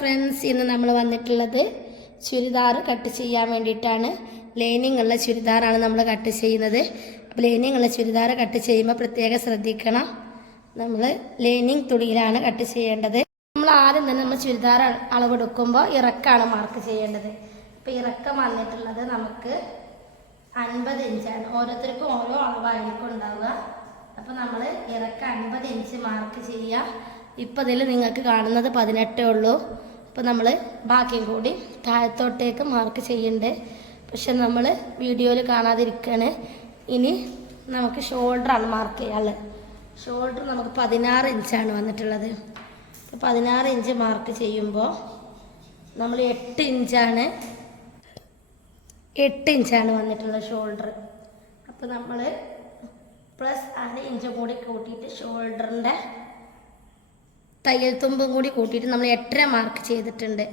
Friends ഇന്ന് നമ്മൾ വന്നിട്ടുള്ളത് ചുരിദാർ കട്ട് ചെയ്യാൻ വേണ്ടിയിട്ടാണ്. ലൈനിങ് ഉള്ള ചുരിദാറാണ് നമ്മൾ കട്ട് ചെയ്യുന്നത്. അപ്പോൾ ലൈനിങ് ഉള്ള ചുരിദാർ കട്ട് ചെയ്യുമ്പോൾ പ്രത്യേകം ശ്രദ്ധിക്കണം. നമ്മൾ ലൈനിങ് തുണിയിലാണ് കട്ട് ചെയ്യേണ്ടത്. നമ്മൾ ആദ്യം തന്നെ നമ്മൾ ചുരിദാർ അളവെടുക്കുമ്പോൾ ഇറക്കാണ് മാർക്ക് ചെയ്യേണ്ടത്. അപ്പോൾ ഇറക്കം വന്നിട്ടുള്ളത് നമുക്ക് അൻപത് ഇഞ്ചാണ് ഓരോരുത്തർക്കും ഓരോ അളവായിരിക്കും ഉണ്ടാവുക. അപ്പോൾ നമ്മൾ ഇറക്കം അൻപത് ഇഞ്ച് മാർക്ക് ചെയ്യുക ഇപ്പം ഇതിൽ നിങ്ങൾക്ക് കാണുന്നത് പതിനെട്ടേ ഉള്ളൂ. അപ്പോൾ നമ്മൾ ബാക്കിയും കൂടി താഴത്തോട്ടേക്ക് മാർക്ക് ചെയ്യണ്ടേ. പക്ഷെ നമ്മൾ വീഡിയോയിൽ കാണാതിരിക്കുകയാണ് ഇനി നമുക്ക് ഷോൾഡറാണ് മാർക്ക് ചെയ്യാനുള്ളത് ഷോൾഡർ നമുക്ക് പതിനാറ് ഇഞ്ചാണ് വന്നിട്ടുള്ളത്. അപ്പോൾ പതിനാറ് ഇഞ്ച് മാർക്ക് ചെയ്യുമ്പോൾ നമ്മൾ എട്ട് ഇഞ്ചാണ് എട്ട് ഇഞ്ചാണ് വന്നിട്ടുള്ളത് ഷോൾഡർ അപ്പോൾ നമ്മൾ പ്ലസ് അര ഇഞ്ച് കൂടി കൂട്ടിയിട്ട് ഷോൾഡറിന്റെ തയ്യൽ തുമ്പും കൂടി കൂട്ടിയിട്ട് നമ്മൾ എട്ടര മാർക്ക് ചെയ്തിട്ടുണ്ട്.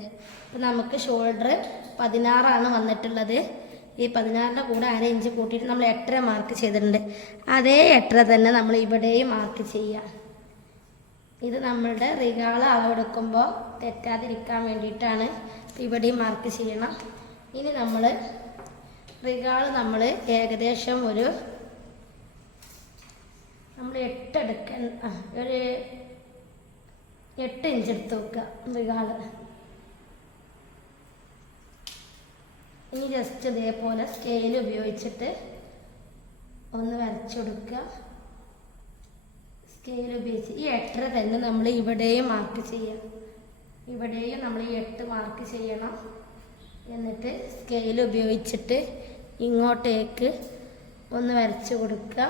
അപ്പോൾ നമുക്ക് ഷോൾഡർ പതിനാറാണ് വന്നിട്ടുള്ളത്. ഈ പതിനാറിന്റെ കൂടെ അര ഇഞ്ച് കൂട്ടിയിട്ട് നമ്മൾ എട്ടര മാർക്ക് ചെയ്തിട്ടുണ്ട്. അതേ എട്ടര തന്നെ നമ്മൾ ഇവിടെയും മാർക്ക് ചെയ്യാം. ഇത് നമ്മളുടെ റിഗാള അളവെടുക്കുമ്പോൾ തെറ്റാതിരിക്കാൻ വേണ്ടിയിട്ടാണ് ഇവിടെയും മാർക്ക് ചെയ്യണം. ഇനി നമ്മൾ റിഗാൾ നമ്മൾ ഏകദേശം ഒരു നമ്മൾ എട്ടെടുക്കാൻ ആ, ഒരു എട്ട് ഇഞ്ച് എടുത്ത് വെക്കുക റിഗാൾ ഇനി ജസ്റ്റ് ഇതേപോലെ സ്കെയിൽ ഉപയോഗിച്ചിട്ട് ഒന്ന് വരച്ചെടുക്കുക. സ്കെയിൽ ഉപയോഗിച്ച് ഈ എട്ടര തന്നെ നമ്മൾ ഇവിടെയും മാർക്ക് ചെയ്യാം. ഇവിടെയും നമ്മൾ ഈ എട്ട് മാർക്ക് ചെയ്യണം. എന്നിട്ട് സ്കെയിൽ ഉപയോഗിച്ചിട്ട് ഇങ്ങോട്ടേക്ക് ഒന്ന് വരച്ചു കൊടുക്കുക.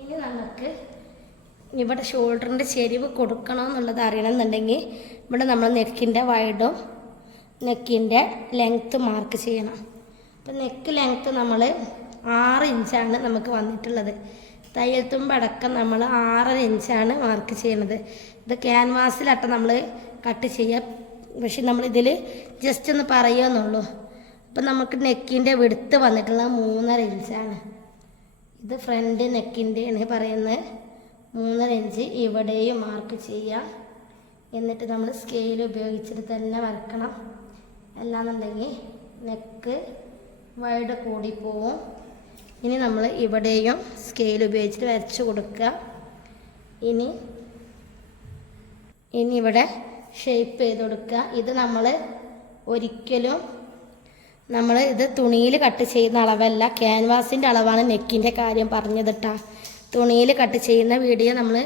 ഇനി നമുക്ക് ഇവിടെ ഷോൾഡറിന്റെ ചെരിവ് കൊടുക്കണമെന്നുള്ളത് അറിയണമെന്നുണ്ടെങ്കിൽ ഇവിടെ നമ്മൾ നെക്കിന്റെ വൈഡും നെക്കിന്റെ ലെങ്ത്ത് മാർക്ക് ചെയ്യണം. അപ്പം നെക്ക് ലെങ്ത്ത് നമ്മൾ ആറ് ഇഞ്ചാണ് നമുക്ക് വന്നിട്ടുള്ളത്. തയ്യൽ തുമ്പടക്കം നമ്മൾ ആറര ഇഞ്ചാണ് മാർക്ക് ചെയ്യണത്. ഇത് ക്യാൻവാസിലട്ട നമ്മൾ കട്ട് ചെയ്യുക പക്ഷെ നമ്മളിതിൽ ജസ്റ്റ് ഒന്ന് പറയുമെന്നുള്ളൂ അപ്പം നമുക്ക് നെക്കിന്റെ വെടുത്ത് വന്നിട്ടുള്ളത് മൂന്നര ഇഞ്ചാണ് ഇത് ഫ്രണ്ട് നെക്കിന്റെയാണ് പറയുന്നത്. മൂന്നര ഇഞ്ച് ഇവിടെയും മാർക്ക് ചെയ്യാം എന്നിട്ട് നമ്മൾ സ്കെയിൽ ഉപയോഗിച്ചിട്ട് തന്നെ വരക്കണം. അല്ലാന്നുണ്ടെങ്കിൽ നെക്ക് വൈഡ് കൂടിപ്പോവും പോവും. ഇനി നമ്മൾ ഇവിടെയും സ്കെയിൽ ഉപയോഗിച്ചിട്ട് വരച്ച് കൊടുക്കുക. ഇനി ഇനി ഇവിടെ ഷേപ്പ് ചെയ്ത് കൊടുക്കുക. ഇത് നമ്മൾ ഒരിക്കലും നമ്മൾ ഇത് തുണിയിൽ കട്ട് ചെയ്യുന്ന അളവല്ല. ക്യാൻവാസിന്റെ അളവാണ് നെക്കിന്റെ കാര്യം പറഞ്ഞത് കേട്ടോ തുണിയിൽ കട്ട് ചെയ്യുന്ന വീഡിയോ നമ്മൾ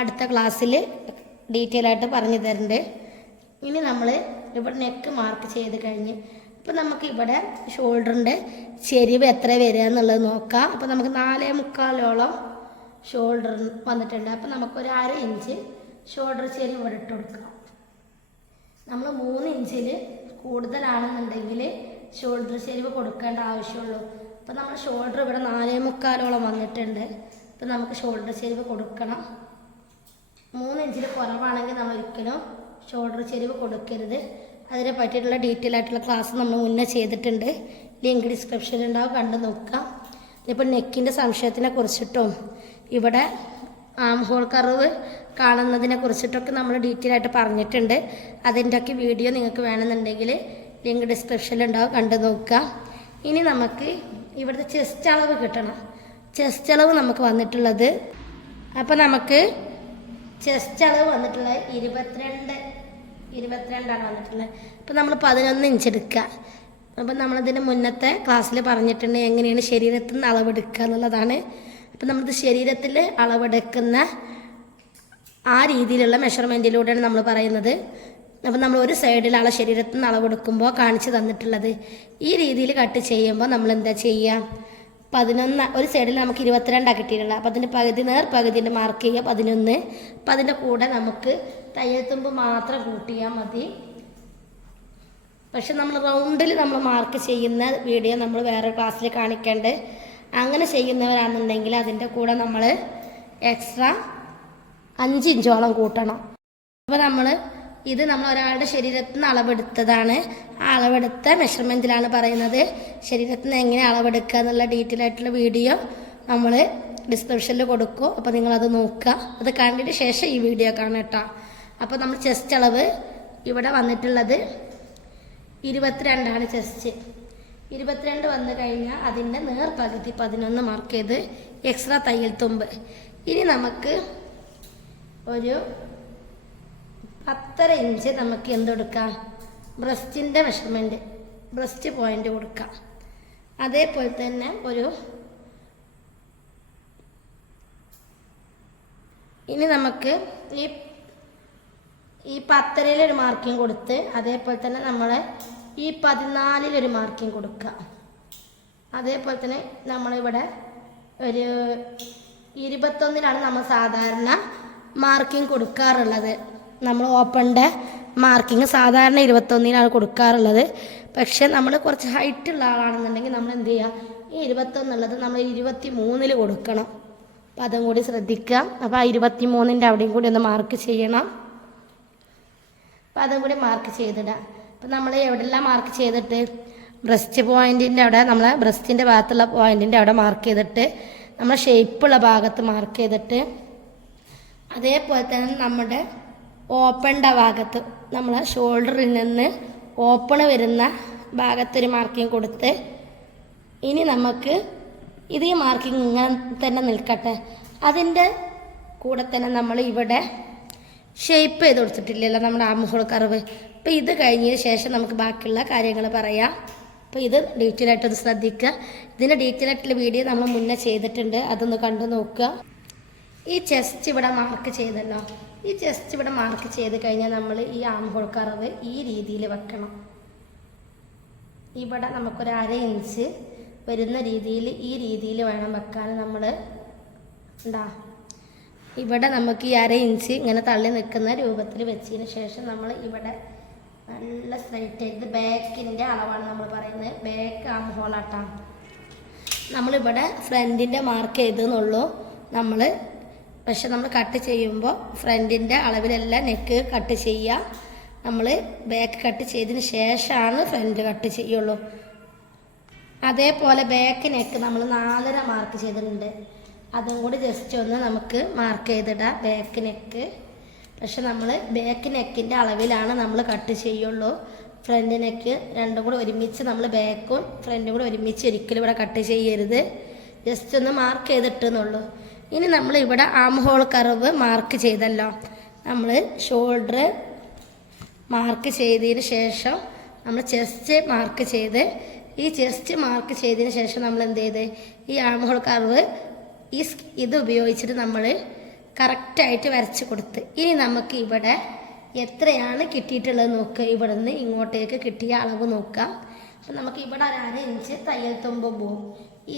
അടുത്ത ക്ലാസ്സിൽ ഡീറ്റെയിൽ ആയിട്ട് പറഞ്ഞു തരുന്നുണ്ട് ഇനി നമ്മൾ ഇവിടെ നെക്ക് മാർക്ക് ചെയ്ത് കഴിഞ്ഞ് അപ്പോൾ നമുക്ക് ഇവിടെ ഷോൾഡറിന്റെ ചെരിവ് എത്ര വരിക എന്നുള്ളത് നോക്കാം. അപ്പോൾ നമുക്ക് നാലേ മുക്കാലോളം ഷോൾഡർ വന്നിട്ടുണ്ട്. അപ്പോൾ നമുക്കൊരു അര ഇഞ്ച് ഷോൾഡർ ചെരിവ് ഇവിടെ ഇട്ട് കൊടുക്കാം. നമ്മൾ മൂന്ന് ഇഞ്ചിൽ കൂടുതലാണെന്നുണ്ടെങ്കിൽ ഷോൾഡർ ചെരിവ് കൊടുക്കേണ്ട ആവശ്യമുള്ളൂ. അപ്പോൾ നമ്മുടെ ഷോൾഡർ ഇവിടെ നാലേ മുക്കാലോളം വന്നിട്ടുണ്ട്. അപ്പോൾ നമുക്ക് ഷോൾഡർ ചെരിവ് കൊടുക്കണം. മൂന്ന് ഇഞ്ചിൽ കുറവാണെങ്കിൽ നമ്മൾ ഒരിക്കലും ഷോൾഡർ ചെരിവ് കൊടുക്കരുത്. അതിനെ പറ്റിയിട്ടുള്ള ഡീറ്റെയിൽ ആയിട്ടുള്ള ക്ലാസ് നമ്മൾ മുന്നേ ചെയ്തിട്ടുണ്ട്. ലിങ്ക് ഡിസ്ക്രിപ്ഷനിൽ ഉണ്ടാവും കണ്ടു നോക്കാം. ഇപ്പോൾ നെക്കിന്റെ സംശയത്തിനെ കുറിച്ചിട്ടും ഇവിടെ ആം ഹോൾ കറവ് കാണുന്നതിനെ കുറിച്ചിട്ടൊക്കെ നമ്മൾ ഡീറ്റെയിൽ ആയിട്ട് പറഞ്ഞിട്ടുണ്ട്. അതിന്റെ ഒക്കെ വീഡിയോ നിങ്ങൾക്ക് വേണമെന്നുണ്ടെങ്കിൽ ലിങ്ക് ഡിസ്ക്രിപ്ഷനിൽ ഉണ്ടാവും കണ്ടു നോക്കാം. ഇനി നമുക്ക് ഇവിടുത്തെ ചെസ്റ്റ് അളവ് കിട്ടണം. ചെസ്റ്റ് അളവ് നമുക്ക് വന്നിട്ടുള്ളത്. അപ്പോൾ നമുക്ക് ചെസ്റ്റ് അളവ് വന്നിട്ടുള്ളത് ഇരുപത്തിരണ്ട് ഇരുപത്തിരണ്ടാണ് വന്നിട്ടുള്ളത്. അപ്പോൾ നമ്മൾ പതിനൊന്ന് ഇഞ്ച് എടുക്കുക. അപ്പം നമ്മളതിന് മുന്നത്തെ ക്ലാസ്സിൽ പറഞ്ഞിട്ടുണ്ട് എങ്ങനെയാണ് ശരീരത്തിൽ നിന്ന് അളവെടുക്കുക എന്നുള്ളതാണ്. അപ്പം നമ്മൾ ശരീരത്തിൽ അളവെടുക്കുന്ന ആ രീതിയിലുള്ള മെഷർമെന്റിലൂടെയാണ് നമ്മൾ പറയുന്നത്. അപ്പം നമ്മൾ ഒരു സൈഡിലുള്ള ശരീരത്തിൽ നിന്ന് അളവെടുക്കുമ്പോൾ കാണിച്ചു തന്നിട്ടുള്ളത്. ഈ രീതിയിൽ കട്ട് ചെയ്യുമ്പോൾ നമ്മൾ എന്താ ചെയ്യുക പതിനൊന്ന് ഒരു സൈഡിൽ നമുക്ക് ഇരുപത്തിരണ്ടാണ് കിട്ടിയിട്ടുള്ളത്. അപ്പം അതിന്റെ പകുതി നേർ പകുതിന്റെ മാർക്ക് ചെയ്യുക പതിനൊന്ന്. അപ്പം അതിന്റെ കൂടെ നമുക്ക് തയ്യൽത്തുമ്പ് മാത്രം കൂട്ടിയാൽ മതി. പക്ഷെ നമ്മൾ റൗണ്ടിൽ നമ്മൾ മാർക്ക് ചെയ്യുന്ന വീഡിയോ നമ്മൾ വേറെ ക്ലാസ്സിൽ കാണിക്കേണ്ടത് അങ്ങനെ ചെയ്യുന്നവരാണെന്നുണ്ടെങ്കിൽ അതിന്റെ കൂടെ നമ്മൾ എക്സ്ട്രാ അഞ്ച് ഇഞ്ചോളം കൂട്ടണം. അപ്പോൾ നമ്മൾ ഇത് നമ്മൾ ഒരാളുടെ ശരീരത്തിൽ നിന്ന് അളവെടുത്തതാണ്. ആ അളവെടുത്ത മെഷർമെന്റിലാണ് പറയുന്നത്. ശരീരത്തിൽ നിന്ന് എങ്ങനെ അളവെടുക്കുക എന്നുള്ള ഡീറ്റെയിൽ ആയിട്ടുള്ള വീഡിയോ നമ്മൾ ഡിസ്ക്രിപ്ഷനിൽ കൊടുക്കും. അപ്പോൾ നിങ്ങളത് നോക്കുക. അത് കണ്ടിട്ട് ശേഷം ഈ വീഡിയോ കാണാം കേട്ടോ. അപ്പോൾ നമ്മൾ ചെസ്റ്റ് അളവ് ഇവിടെ വന്നിട്ടുള്ളത് ഇരുപത്തിരണ്ടാണ് ചെസ്റ്റ് ഇരുപത്തിരണ്ട് വന്നു കഴിഞ്ഞാൽ അതിന്റെ നേർപകുതി പതിനൊന്ന് മാർക്ക് ചെയ്ത് എക്സ്ട്രാ തയ്യൽ തുമ്പ്. ഇനി നമുക്ക് ഒരു പത്തര ഇഞ്ച് നമുക്ക് എന്തെടുക്കാം? ബ്രസ്റ്റിന്റെ മെഷർമെന്റ് ബ്രസ്റ്റ് പോയിന്റ് കൊടുക്കാം. അതേപോലെ തന്നെ ഒരു ഇനി നമുക്ക് ഈ ഈ പത്തരയിലൊരു മാർക്കിംഗ് കൊടുത്ത് അതേപോലെ തന്നെ നമ്മൾ ഈ പതിനാലിലൊരു മാർക്കിംഗ് കൊടുക്കുക അതേപോലെ തന്നെ നമ്മളിവിടെ ഒരു ഇരുപത്തൊന്നിലാണ് നമ്മൾ സാധാരണ മാർക്കിംഗ് കൊടുക്കാറുള്ളത്. നമ്മൾ ഓപ്പണിന്റെ മാർക്കിങ് സാധാരണ ഇരുപത്തൊന്നിനാണ് കൊടുക്കാറുള്ളത്. പക്ഷേ നമ്മൾ കുറച്ച് ഹൈറ്റ് ഉള്ള ആളാണെന്നുണ്ടെങ്കിൽ നമ്മൾ എന്ത് ചെയ്യുക ഈ ഇരുപത്തൊന്നുള്ളത് നമ്മൾ ഇരുപത്തി മൂന്നിൽ കൊടുക്കണം. അപ്പം അതും കൂടി ശ്രദ്ധിക്കുക. അപ്പോൾ ആ ഇരുപത്തി മൂന്നിന്റെ അവിടെയും കൂടി ഒന്ന് മാർക്ക് ചെയ്യണം. അപ്പം അതും കൂടി മാർക്ക് ചെയ്തിടുക. അപ്പം നമ്മൾ എവിടെല്ലാം മാർക്ക് ചെയ്തിട്ട്? ബ്രസ്റ്റ് പോയിന്റിന്റെ അവിടെ നമ്മൾ ബ്രസ്റ്റിന്റെ ഭാഗത്തുള്ള പോയിന്റിന്റെ അവിടെ മാർക്ക് ചെയ്തിട്ട് നമ്മൾ ഷേപ്പുള്ള ഭാഗത്ത് മാർക്ക് ചെയ്തിട്ട് അതേപോലെ തന്നെ നമ്മുടെ ഓപ്പണിന്റെ ഭാഗത്ത് നമ്മൾ ഷോൾഡറിൽ നിന്ന് ഓപ്പൺ വരുന്ന ഭാഗത്തൊരു മാർക്കിംഗ് കൊടുത്ത് ഇനി നമുക്ക് ഇത് ഈ മാർക്കിങ് ഇങ്ങനെ തന്നെ നിൽക്കട്ടെ. അതിന്റെ കൂടെ തന്നെ നമ്മൾ ഇവിടെ ഷേപ്പ് ചെയ്ത് കൊടുത്തിട്ടില്ലല്ലോ നമ്മുടെ ആമുഹോൾ കറവ് അപ്പോൾ ഇത് കഴിഞ്ഞതിന് ശേഷം നമുക്ക് ബാക്കിയുള്ള കാര്യങ്ങൾ പറയാം. അപ്പോൾ ഇത് ഡീറ്റെയിൽ ആയിട്ടൊന്ന് ശ്രദ്ധിക്കുക. ഇതിന്റെ ഡീറ്റെയിൽ ആയിട്ടുള്ള വീഡിയോ നമ്മൾ മുന്നേ ചെയ്തിട്ടുണ്ട്. അതൊന്ന് കണ്ടു നോക്കുക. ഈ ചെസ്റ്റ് ഇവിടെ മാർക്ക് ചെയ്തല്ലോ. ഈ ജസ്റ്റ് ഇവിടെ മാർക്ക് ചെയ്ത് കഴിഞ്ഞാൽ നമ്മൾ ഈ ആംഹോൾ കറവ് ഈ രീതിയിൽ വെക്കണം. ഇവിടെ നമുക്കൊരു അര ഇഞ്ച് വരുന്ന രീതിയിൽ ഈ രീതിയിൽ വേണം വെക്കാൻ നമ്മൾ. ഉണ്ടാ ഇവിടെ നമുക്ക് ഈ അര ഇഞ്ച് ഇങ്ങനെ തള്ളി നിൽക്കുന്ന രൂപത്തിൽ വെച്ചതിന് ശേഷം നമ്മൾ ഇവിടെ നല്ല സ്ട്രൈറ്റ് ഇത് ബാക്കിന്റെ അളവാണ് നമ്മൾ പറയുന്നത്. ബാക്ക് ആം ഹോളാട്ടാണ് നമ്മളിവിടെ ഫ്രണ്ടിന്റെ മാർക്ക് ചെയ്തെന്നുള്ളൂ നമ്മൾ പക്ഷെ നമ്മൾ കട്ട് ചെയ്യുമ്പോൾ ഫ്രണ്ടിന്റെ അളവിലെല്ലാം നെക്ക് കട്ട് ചെയ്യുക. നമ്മൾ ബാക്ക് കട്ട് ചെയ്തതിന് ശേഷമാണ് ഫ്രണ്ട് കട്ട് ചെയ്യുള്ളൂ. അതേപോലെ ബാക്ക് നെക്ക് നമ്മൾ നാലര മാർക്ക് ചെയ്തിട്ടുണ്ട്. അതും കൂടി ജസ്റ്റ് ഒന്ന് നമുക്ക് മാർക്ക് ചെയ്തിടാം ബാക്ക് നെക്ക് പക്ഷെ നമ്മൾ ബാക്ക് നെക്കിന്റെ അളവിലാണ് നമ്മൾ കട്ട് ചെയ്യുള്ളൂ. ഫ്രണ്ട് നെക്ക് രണ്ടും കൂടെ ഒരുമിച്ച് നമ്മൾ ബാക്കും ഫ്രണ്ടും കൂടി ഒരുമിച്ച് ഒരിക്കലും ഇവിടെ കട്ട് ചെയ്യരുത്. ജസ്റ്റ് ഒന്ന് മാർക്ക് ചെയ്തിട്ടെന്നുള്ളൂ. ഇനി നമ്മൾ ഇവിടെ ആം ഹോൾ കർവ് മാർക്ക് ചെയ്തല്ലോ. നമ്മൾ ഷോൾഡർ മാർക്ക് ചെയ്തതിന് ശേഷം നമ്മൾ ചെസ്റ്റ് മാർക്ക് ചെയ്ത് ഈ ചെസ്റ്റ് മാർക്ക് ചെയ്തതിന് ശേഷം നമ്മൾ എന്ത് ചെയ്ത്? ഈ ആം ഹോൾ കർവ് ഈ ഇത് ഉപയോഗിച്ചിട്ട് നമ്മൾ കറക്റ്റായിട്ട് വരച്ച് കൊടുത്ത്. ഇനി നമുക്ക് ഇവിടെ എത്രയാണ് കിട്ടിയിട്ടുള്ളത് നോക്കുക ഇവിടെ നിന്ന് ഇങ്ങോട്ടേക്ക് കിട്ടിയ അളവ് നോക്കാം. അപ്പം നമുക്ക് ഇവിടെ ഒരു അര ഇഞ്ച് തയ്യൽ തുമ്പ് പോവും.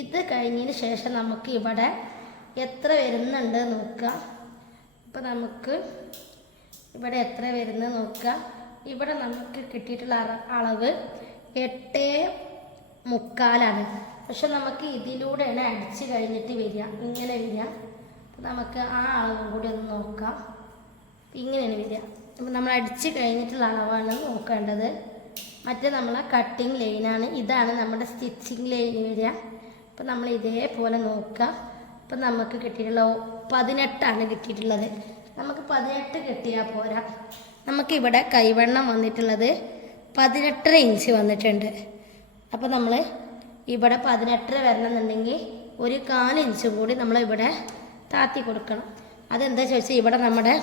ഇത് കഴിഞ്ഞതിന് ശേഷം നമുക്ക് ഇവിടെ എത്ര വരുന്നുണ്ട് നോക്കുക. ഇപ്പം നമുക്ക് ഇവിടെ എത്ര വരുന്നത് നോക്കുക. ഇവിടെ നമുക്ക് കിട്ടിയിട്ടുള്ള അളവ് എട്ട് മുക്കാലാണ്. പക്ഷെ നമുക്ക് ഇതിലൂടെയാണ് അടിച്ച് കഴിഞ്ഞിട്ട് വരിക. ഇങ്ങനെ വരിക. അപ്പം നമുക്ക് ആ അളവും കൂടി ഒന്ന് നോക്കാം. ഇങ്ങനെയാണ് വരിക. അപ്പം നമ്മൾ അടിച്ച് കഴിഞ്ഞിട്ടുള്ള അളവാണ് നോക്കേണ്ടത്. മറ്റേ നമ്മളെ കട്ടിങ് ലൈനാണ് ഇതാണ് നമ്മുടെ സ്റ്റിച്ചിങ് ലൈൻ വരിക. അപ്പം നമ്മൾ ഇതേപോലെ നോക്കുക. അപ്പം നമുക്ക് കിട്ടിയിട്ടുള്ള പതിനെട്ടാണ് കിട്ടിയിട്ടുള്ളത്. നമുക്ക് പതിനെട്ട് കിട്ടിയാൽ പോരാ. നമുക്കിവിടെ കൈവണ്ണം വന്നിട്ടുള്ളത് പതിനെട്ടര ഇഞ്ച് വന്നിട്ടുണ്ട്. അപ്പോൾ നമ്മൾ ഇവിടെ പതിനെട്ടര വരണമെന്നുണ്ടെങ്കിൽ ഒരു ഇഞ്ച് കൂടി നമ്മൾ ഇവിടെ താത്തി കൊടുക്കണം. അതെന്താ ചോദിച്ചാൽ ഇവിടെ നമ്മുടെ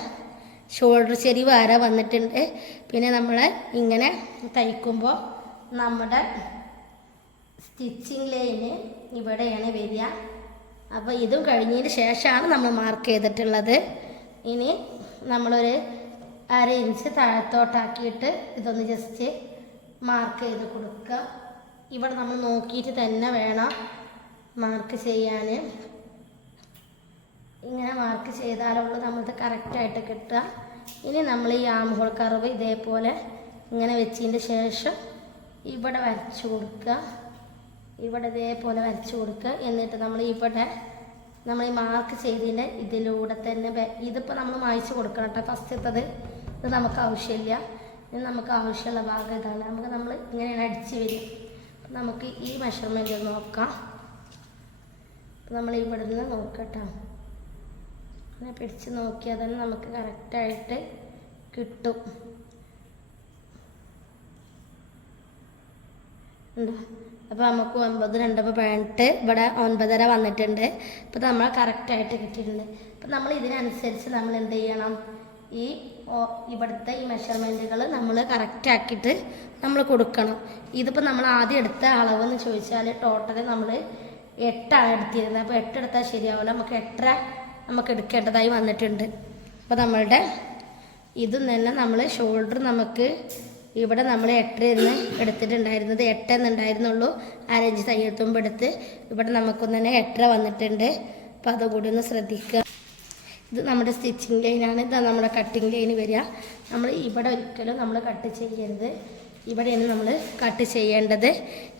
ഷോൾഡർ ചെരിവ് അര വന്നിട്ടുണ്ട്. പിന്നെ നമ്മൾ ഇങ്ങനെ തയ്ക്കുമ്പോൾ നമ്മുടെ സ്റ്റിച്ചിങ് ലൈന് ഇവിടെയാണ് വരിക. അപ്പോൾ ഇതും കഴിഞ്ഞതിന് ശേഷമാണ് നമ്മൾ മാർക്ക് ചെയ്തിട്ടുള്ളത്. ഇനി നമ്മളൊരു അര ഇഞ്ച് താഴത്തോട്ടാക്കിയിട്ട് ഇതൊന്ന് ജസ്റ്റ് മാർക്ക് ചെയ്ത് കൊടുക്കുക. ഇവിടെ നമ്മൾ നോക്കിയിട്ട് തന്നെ വേണം മാർക്ക് ചെയ്യാൻ. ഇങ്ങനെ മാർക്ക് ചെയ്താലുള്ളൂ നമ്മൾക്ക് കറക്റ്റായിട്ട് കിട്ടുക. ഇനി നമ്മൾ ഈ ആംഹോൾ കറവ് ഇതേപോലെ ഇങ്ങനെ വെച്ചതിന്റെ ശേഷം ഇവിടെ വരച്ചു കൊടുക്കുക. ഇവിടെ ഇതേപോലെ വരച്ചു കൊടുക്കുക എന്നിട്ട് നമ്മൾ ഇവിടെ നമ്മൾ ഈ മാർക്ക് ചെയ്തതിന്റെ ഇതിലൂടെ തന്നെ ഇതിപ്പോൾ നമ്മൾ മായ്ച്ചു കൊടുക്കണം കേട്ടോ. ഫസ്റ്റത്തത് ഇത് നമുക്ക് ആവശ്യമില്ല. ഇത് നമുക്ക് ആവശ്യമുള്ള ഭാഗം ഇതാണ്. നമുക്ക് നമ്മൾ ഇങ്ങനെയാണ് അടിച്ച് വരും നമുക്ക് ഈ മെഷർമെന്റ് നോക്കാം. നമ്മൾ ഇവിടെ നിന്ന് നോക്കട്ടോ. അങ്ങനെ പിടിച്ച് നോക്കിയാൽ തന്നെ നമുക്ക് കറക്റ്റായിട്ട് കിട്ടും. ഉണ്ടോ? അപ്പോൾ നമുക്ക് ഒൻപത് രണ്ടപ്പോൾ പതിനെട്ട് ഇവിടെ ഒൻപതര വന്നിട്ടുണ്ട്. അപ്പോൾ നമ്മൾ കറക്റ്റായിട്ട് കിട്ടിയിട്ടുണ്ട്. അപ്പോൾ നമ്മൾ ഇതിനനുസരിച്ച് നമ്മൾ എന്ത് ചെയ്യണം? ഈ ഇവിടുത്തെ ഈ മെഷർമെന്റുകൾ നമ്മൾ കറക്റ്റാക്കിയിട്ട് നമ്മൾ കൊടുക്കണം. ഇതിപ്പോൾ നമ്മൾ ആദ്യം എടുത്ത അളവെന്ന് ചോദിച്ചാൽ ടോട്ടൽ നമ്മൾ എട്ടാണ് എടുത്തിരുന്നത്. അപ്പോൾ എട്ട് എടുത്താൽ ശരിയാവില്ല. നമുക്ക് എട്ടര നമുക്ക് എടുക്കേണ്ടതായി വന്നിട്ടുണ്ട്. അപ്പോൾ നമ്മളുടെ ഇതും തന്നെ നമ്മൾ ഷോൾഡർ നമുക്ക് ഇവിടെ നമ്മൾ എട്ടര എന്ന് എടുത്തിട്ടുണ്ടായിരുന്നത് എട്ട് എന്നുണ്ടായിരുന്നുള്ളൂ. അരഞ്ച് തയ്യത്തുമ്പോൾ എടുത്ത് ഇവിടെ നമുക്കൊന്ന് തന്നെ എട്ടര വന്നിട്ടുണ്ട്. അപ്പോൾ അതുകൂടി ഒന്ന് ശ്രദ്ധിക്കുക ഇത് നമ്മുടെ സ്റ്റിച്ചിങ് ലൈനാണ് ഇത് നമ്മുടെ കട്ടിങ് ലൈൻ വരിക. നമ്മൾ ഇവിടെ ഒരിക്കലും നമ്മൾ കട്ട് ചെയ്യരുത്. ഇവിടെയാണ് നമ്മൾ കട്ട് ചെയ്യേണ്ടത്.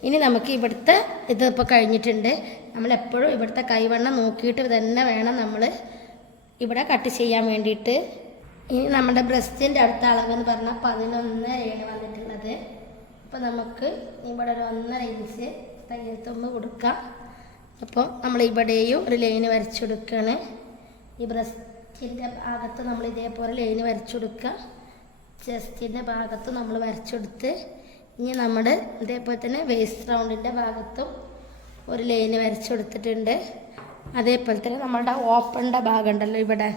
ഇനി നമുക്ക് ഇവിടുത്തെ ഇതിപ്പോൾ കഴിഞ്ഞിട്ടുണ്ട്. നമ്മളെപ്പോഴും ഇവിടുത്തെ കൈവണ്ണം നോക്കിയിട്ട് തന്നെ വേണം നമ്മൾ ഇവിടെ കട്ട് ചെയ്യാൻ വേണ്ടിയിട്ട്. ഇനി നമ്മുടെ ബ്രസ്റ്റിന്റെ അടുത്ത അളവെന്ന് പറഞ്ഞാൽ പതിനൊന്നരയാണ് വന്നിട്ടുള്ളത്. അപ്പോൾ നമുക്ക് ഇവിടെ ഒരു ഒന്നര ഇഞ്ച് തയ്യൽ തുമ്പ് കൊടുക്കാം. അപ്പോൾ നമ്മൾ ഇവിടെയും ഒരു ലൈന് വരച്ചു കൊടുക്കുകയാണ് ഈ ബ്രസ്റ്റിന്റെ ഭാഗത്ത് നമ്മൾ ഇതേപോലെ ലൈന് വരച്ചു കൊടുക്കുക ചെസ്റ്റിന്റെ ഭാഗത്ത് നമ്മൾ വരച്ചെടുത്ത് ഇനി നമ്മുടെ ഇതേപോലെ തന്നെ വേസ്റ്റ് റൗണ്ടിന്റെ ഭാഗത്തും ഒരു ലൈന് വരച്ചു കൊടുത്തിട്ടുണ്ട്. അതേപോലെ തന്നെ നമ്മളുടെ ഓപ്പണിന്റെ ഭാഗം ഉണ്ടല്ലോ ഇവിടെ.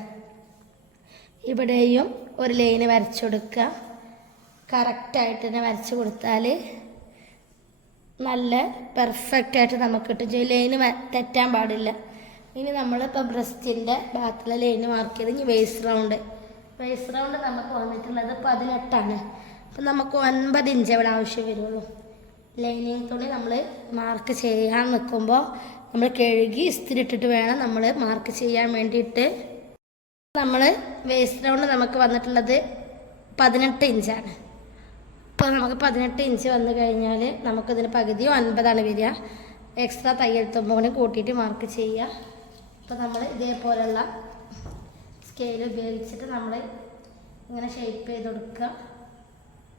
ഇവിടെയും ഒരു ലൈന് വരച്ചു കൊടുക്കുക. കറക്റ്റായിട്ട് തന്നെ വരച്ചു കൊടുത്താൽ നല്ല പെർഫെക്റ്റ് ആയിട്ട് നമുക്ക് കിട്ടും. ലൈന് തെറ്റാൻ പാടില്ല. ഇനി നമ്മളിപ്പോൾ ബ്രസ്റ്റിന്റെ ഭാഗത്തുള്ള ലൈന് മാർക്ക് ചെയ്ത് ഇനി വേസ് റൗണ്ട് വേസ് റൗണ്ട് നമുക്ക് വന്നിട്ടുള്ളത് പതിനെട്ടാണ്. അപ്പം നമുക്ക് ഒൻപത് ഇഞ്ച് ഇവിടെ ആവശ്യം വരുള്ളൂ. ലൈനിങ് തുണി നമ്മൾ മാർക്ക് ചെയ്യാൻ നിൽക്കുമ്പോൾ നമ്മൾ കഴുകി ഇസ്തിരി ഇട്ടിട്ട് വേണം നമ്മൾ മാർക്ക് ചെയ്യാൻ വേണ്ടിയിട്ട് നമ്മൾ വേസ്റ്റ് റൗണ്ട് നമുക്ക് വന്നിട്ടുള്ളത് പതിനെട്ട് ഇഞ്ചാണ് ഇപ്പോൾ നമുക്ക് പതിനെട്ട് ഇഞ്ച് വന്നു കഴിഞ്ഞാൽ നമുക്കിതിന് പകുതിയും അൻപതാണ് വരിക. എക്സ്ട്രാ തയ്യൽ തുമ്പോണി കൂട്ടിയിട്ട് മാർക്ക് ചെയ്യുക. അപ്പോൾ നമ്മൾ ഇതേപോലെയുള്ള സ്കെയിൽ ഉപയോഗിച്ചിട്ട് നമ്മൾ ഇങ്ങനെ ഷേപ്പ് ചെയ്ത് കൊടുക്കുക.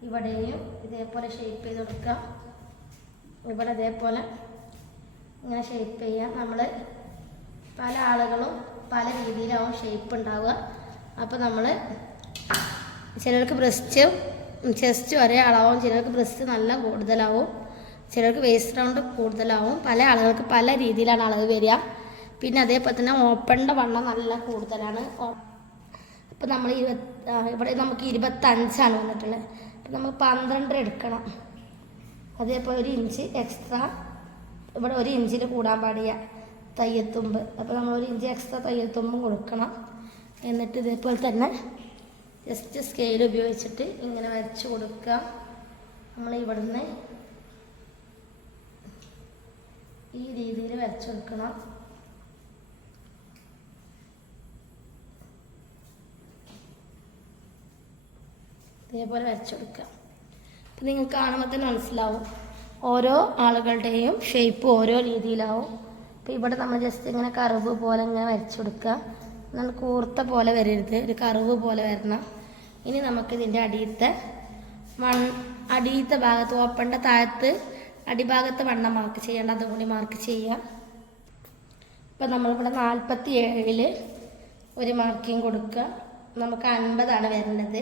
ഇവിടെയും ഇതേപോലെ ഷേപ്പ് ചെയ്ത് കൊടുക്കുക. ഇവിടെ ഇതേപോലെ ഇങ്ങനെ ഷേപ്പ് ചെയ്യുക നമ്മൾ പല ആളുകളും പല രീതിയിലാവും ഷേപ്പ് ഉണ്ടാവുക. അപ്പോൾ നമ്മൾ ചിലർക്ക് ബ്രസ്റ്റും ചെസ്റ്റും ഒരേ അളവും ചിലർക്ക് ബ്രസ്റ്റ് നല്ല കൂടുതലാവും. ചിലർക്ക് വേസ്റ്റ് റൗണ്ട് കൂടുതലാവും. പല ആളുകൾക്ക് പല രീതിയിലാണ് അളവ് വരിക. പിന്നെ അതേപോലെ തന്നെ ഓപ്പണിന്റെ വണ്ണം നല്ല കൂടുതലാണ്. അപ്പോൾ നമ്മൾ ഇരുപത്തി ഇവിടെ നമുക്ക് ഇരുപത്തഞ്ചാണ് വന്നിട്ടുള്ളത്. അപ്പോൾ നമ്മൾ പന്ത്രണ്ട് എടുക്കണം. അതേപോലെ ഒരു ഇഞ്ച് എക്സ്ട്രാ ഇവിടെ ഒരു ഇഞ്ചിൽ കൂടാൻ പാടില്ല. തയ്യത്തുമ്പ്. അപ്പോൾ ഒരു ഇഞ്ച് എക്സ്ട്രാ തയ്യത്തുമ്പും കൊടുക്കണം. എന്നിട്ട് ഇതേപോലെ തന്നെ ജസ്റ്റ് സ്കെയിൽ ഉപയോഗിച്ചിട്ട് ഇങ്ങനെ വരച്ച് കൊടുക്കുക. നമ്മൾ ഇവിടുന്ന് ഈ രീതിയിൽ വരച്ച് കൊടുക്കണം. ഇതേപോലെ വരച്ച് കൊടുക്കുക. അപ്പം നിങ്ങൾക്ക് കാണുമ്പോൾ തന്നെ മനസ്സിലാവും. ഓരോ ആളുകളുടെയും ഷേപ്പ് ഓരോ രീതിയിലാവും. അപ്പോൾ ഇവിടെ നമ്മൾ ജസ്റ്റ് ഇങ്ങനെ കറുവ് പോലെ ഇങ്ങനെ വരച്ചു കൊടുക്കുക. നല്ല കൂർത്ത പോലെ വരരുത്. ഒരു കറുവ് പോലെ വരണം. ഇനി നമുക്കിതിന്റെ അടിയത്തെ മൺ അടിയത്തെ ഭാഗത്ത് ഓപ്പണിന്റെ താഴത്ത് അടിഭാഗത്ത് വണ്ണം മാർക്ക് ചെയ്യേണ്ട. അതും കൂടി മാർക്ക് ചെയ്യുക. ഇപ്പം നമ്മളിവിടെ നാൽപ്പത്തി ഏഴിൽ ഒരു മാർക്കിങ് കൊടുക്കുക. നമുക്ക് അൻപതാണ് വരേണ്ടത്.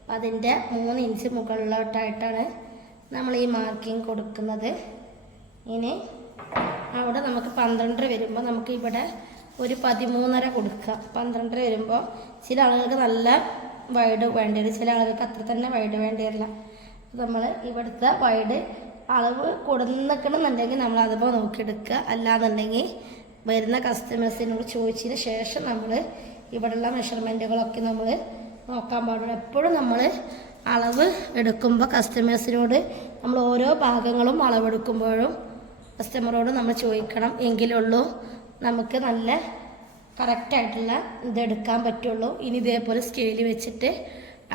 അപ്പം അതിന്റെ മൂന്ന് ഇഞ്ച് മുകളിലോട്ടായിട്ടാണ് നമ്മൾ ഈ മാർക്കിങ് കൊടുക്കുന്നത്. ഇനി അവിടെ നമുക്ക് പന്ത്രണ്ടര വരുമ്പോൾ നമുക്ക് ഇവിടെ ഒരു പതിമൂന്നര കൊടുക്കുക. പന്ത്രണ്ടര വരുമ്പോൾ ചില ആളുകൾക്ക് നല്ല വൈഡ് വേണ്ടി വരും. ചില ആളുകൾക്ക് അത്ര തന്നെ വൈഡ് വേണ്ടി വരില്ല. നമ്മൾ ഇവിടുത്തെ വൈഡ് അളവ് കൊടുന്നിക്കണമെന്നുണ്ടെങ്കിൽ നമ്മൾ അതുപോലെ നോക്കിയെടുക്കുക. അല്ലാന്നുണ്ടെങ്കിൽ വരുന്ന കസ്റ്റമേഴ്സിനോട് ചോദിച്ചതിന് ശേഷം നമ്മൾ ഇവിടെയുള്ള മെഷർമെന്റുകളൊക്കെ നമ്മൾ നോക്കാൻ പാടുള്ളൂ. എപ്പോഴും നമ്മൾ അളവ് എടുക്കുമ്പോൾ കസ്റ്റമേഴ്സിനോട് നമ്മൾ ഓരോ ഭാഗങ്ങളും അളവെടുക്കുമ്പോഴും കസ്റ്റമറോട് നമ്മൾ ചോദിക്കണം എങ്കിലുള്ളൂ. നമുക്ക് നല്ല കറക്റ്റായിട്ടുള്ള ഇതെടുക്കാൻ പറ്റുള്ളൂ. ഇനി ഇതേപോലെ സ്കെയിൽ വെച്ചിട്ട്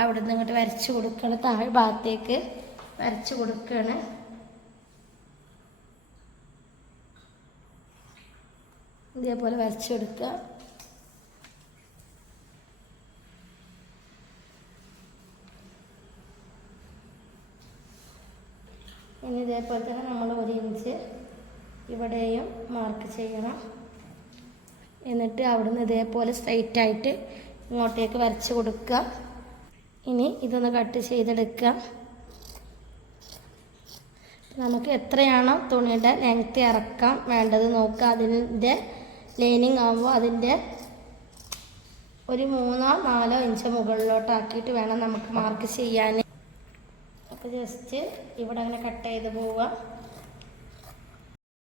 അവിടെ നിന്ന് ഇങ്ങോട്ട് വരച്ച് കൊടുക്കണം. താഴെ ഭാഗത്തേക്ക് വരച്ച് കൊടുക്കുകയാണ് ഇതേപോലെ വരച്ച് കൊടുക്കുക. ഇനി ഇതേപോലെ തന്നെ നമ്മൾ ഒരു ഇഞ്ച് ഇവിടെയും മാർക്ക് ചെയ്യണം. എന്നിട്ട് അവിടുന്ന് ഇതേപോലെ സ്ട്രൈറ്റ് ആയിട്ട് ഇങ്ങോട്ടേക്ക് വരച്ച് കൊടുക്കുക. ഇനി ഇതൊന്ന് കട്ട് ചെയ്തെടുക്കുക. നമുക്ക് എത്രയാണോ തുണിയുടെ ലെങ്ത് ഇറക്കാം. വേണ്ടത് നോക്കുക അതിന്റെ ലൈനിങ് ആകുമ്പോൾ അതിന്റെ ഒരു മൂന്നോ നാലോ ഇഞ്ച് മുകളിലോട്ടാക്കിയിട്ട് വേണം നമുക്ക് മാർക്ക് ചെയ്യാൻ. അപ്പോൾ ജസ്റ്റ് ഇവിടെ അങ്ങനെ കട്ട് ചെയ്ത് പോവുക.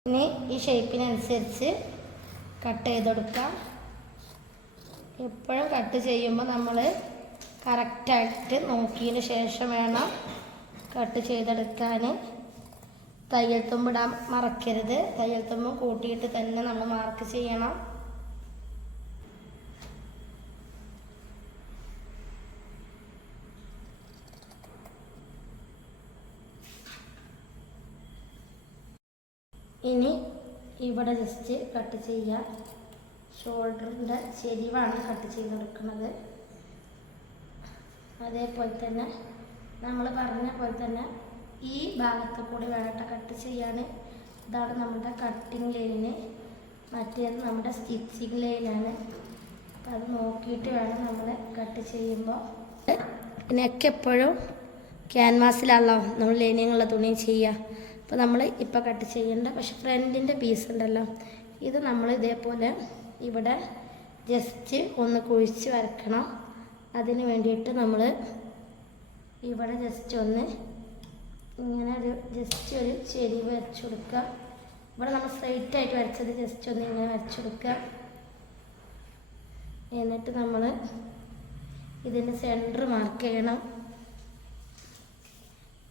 ഇനി ഈ ഷേപ്പിനനുസരിച്ച് കട്ട് ചെയ്ത് കൊടുക്കാം എപ്പോഴും കട്ട് ചെയ്യുമ്പോൾ നമ്മൾ കറക്റ്റായിട്ട് നോക്കിയതിന് ശേഷം വേണം കട്ട് ചെയ്തെടുക്കാൻ തയ്യൽ തുമ്പിടാൻ മറക്കരുത്. തയ്യൽ തുമ്പ് കൂട്ടിയിട്ട് തന്നെ നമ്മൾ മാർക്ക് ചെയ്യണം. ഇനി ഇവിടെ ജസ്റ്റ് കട്ട് ചെയ്യുക ഷോൾഡറിന്റെ ചെരിവാണ് കട്ട് ചെയ്തെടുക്കുന്നത്. അതേപോലെ തന്നെ നമ്മൾ പറഞ്ഞ പോലെ തന്നെ ഈ ഭാഗത്ത് കൂടി വേണ്ട കട്ട് ചെയ്യാൻ ഇതാണ് നമ്മുടെ കട്ടിങ് ലൈന് മറ്റേത് നമ്മുടെ സ്റ്റിച്ചിങ് ലൈനാണ് അപ്പം അത് നോക്കിയിട്ട് വേണം നമ്മൾ കട്ട് ചെയ്യുമ്പോൾ നെക്ക് എപ്പോഴും ക്യാൻവാസിലാണല്ലോ നമ്മൾ ലൈനിങ്ങുള്ള തുണി ചെയ്യുക അപ്പോൾ നമ്മൾ ഇപ്പോൾ കട്ട് ചെയ്യേണ്ട പക്ഷെ ഫ്രണ്ടിന്റെ പീസ് ഉണ്ടല്ലോ. ഇത് നമ്മൾ ഇതേപോലെ ഇവിടെ ജസ്റ്റ് ഒന്ന് കുഴിച്ച് വരക്കണം. അതിന് വേണ്ടിയിട്ട് നമ്മൾ ഇവിടെ ജസ്റ്റ് ഒന്ന് ഇങ്ങനെ ഒരു ജസ്റ്റ് ഒരു ചെരി വരച്ചു കൊടുക്കുക. ഇവിടെ നമ്മൾ സ്ട്രൈറ്റ് ആയിട്ട് വരച്ചത് ജസ്റ്റ് ഒന്ന് ഇങ്ങനെ വരച്ചു കൊടുക്കുക. എന്നിട്ട് നമ്മൾ ഇതിന്റെ സെന്റർ മാർക്ക് ചെയ്യണം.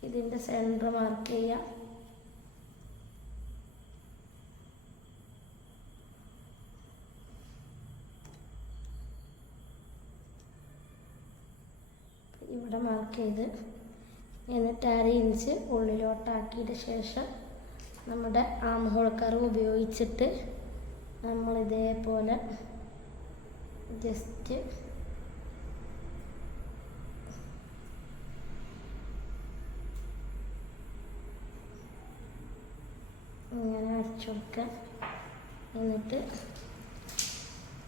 ഇതിന്റെ സെന്റർ മാർക്ക് ചെയ്യാം ഇവിടെ മാർക്ക് ചെയ്ത് എന്നിട്ട് അര ഇഞ്ച് ഉള്ളിലോട്ടാക്കിയിട്ട് ശേഷം നമ്മുടെ ആം ഹോൾ ഉപയോഗിച്ചിട്ട് നമ്മൾ ഇതേപോലെ ജസ്റ്റ് ഇങ്ങനെ അടിച്ചു കൊടുക്കുക. എന്നിട്ട്